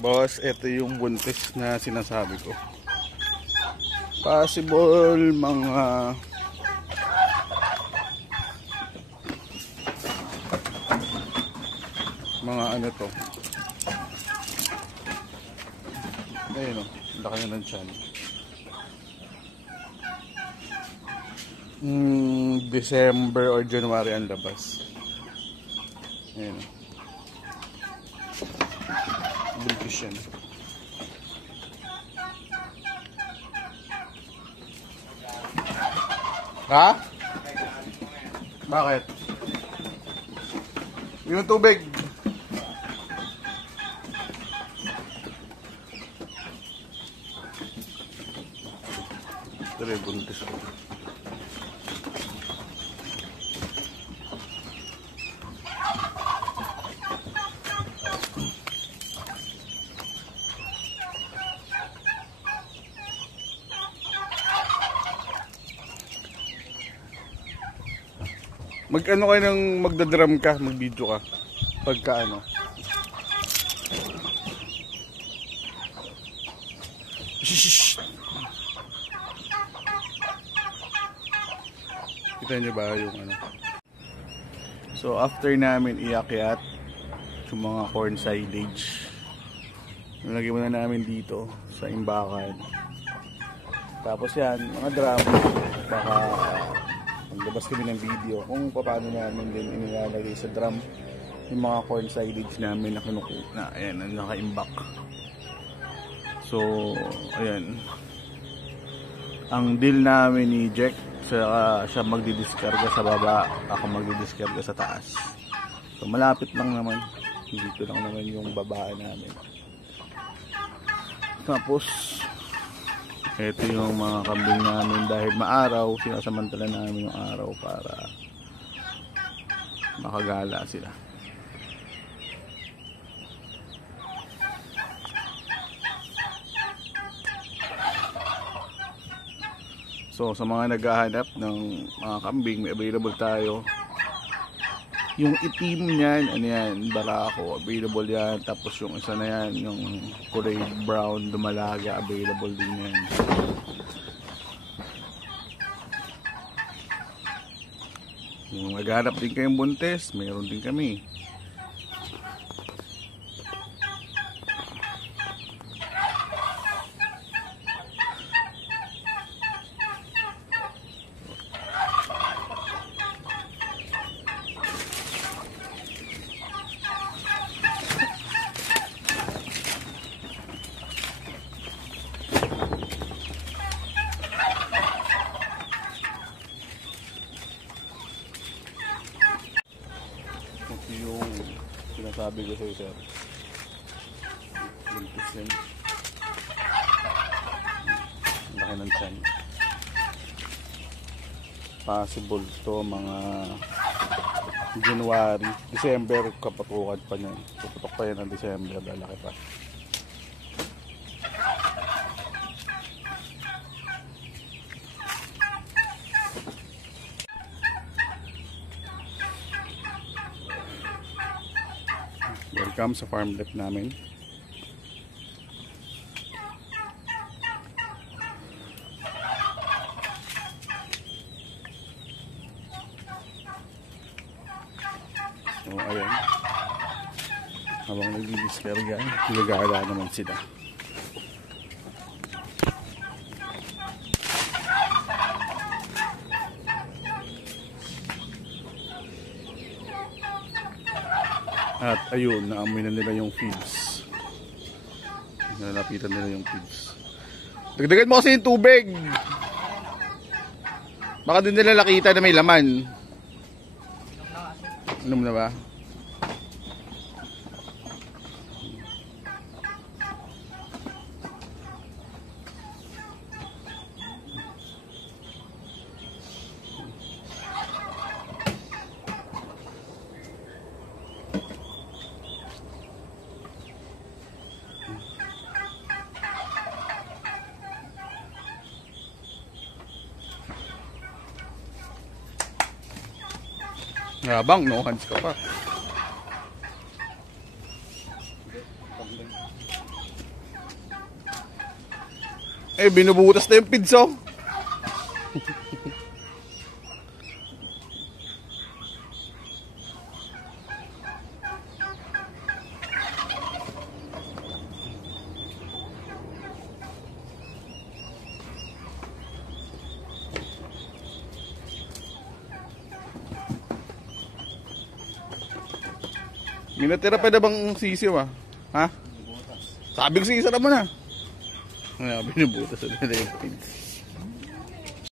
Boss, ito yung buntis na sinasabi ko. Possible mga ano to. Ayun o, laki na ng tiyan. December or January ang labas. Ayun o. Buntis yan. Ha? Bakit? Yung tubig. Ito rin, buntis ko. Mag-ano kayo nang magdadrum ka, mag-video ka. Pagka ano. Shhh. Kita niyo ba yung ano? So after namin iakyat yung mga corn silage, nilagay muna namin dito sa imbakan. Tapos yan, mga drum, baka maglabas kami ng video kung paano namin din inilalagay sa drum yung mga corn silage namin na kinukuna. Ayan, naka-imbak. So, ayan. Ang deal namin ni Jack, siya magdidiskarga sa baba, ako magdidiskarga sa taas. So, malapit lang naman. Dito lang naman yung babaan namin. Tapos, ito yung mga kambing namin dahil maaraw, sinasamantala namin yung araw para makagala sila. So sa mga naghahanap ng mga kambing, may available tayo. Yung itim niyan, ano yan, barako, available yan. Tapos yung isa na yan, yung kulay brown, dumalaga, available din yan. Yung naghahanap din kayong buntis, mayroon din kami. Yung sinasabi ko sa'yo, sir, buntis yan, laki ng tiyan. Possible to mga January, December kapatukan pa niyan. Puputok pa yan ng December, lalaki pa. Welcome sa farm left namin. So ayan, habang nag-discarga, nagagala naman sila. At ayun, naamoy na nila yung feeds. Nalapitan nila yung feeds. Dagdagan mo kasi yung tubig. Baka din nila nakita na may laman. Inom na ba? Yabang, no? Hands ka pa. Eh, binubutas na yung pids, oh. May natira pa na bang sisiw, ah? Ha? Sabi ko sisa naman, ah. Binubutas na nila yung pids.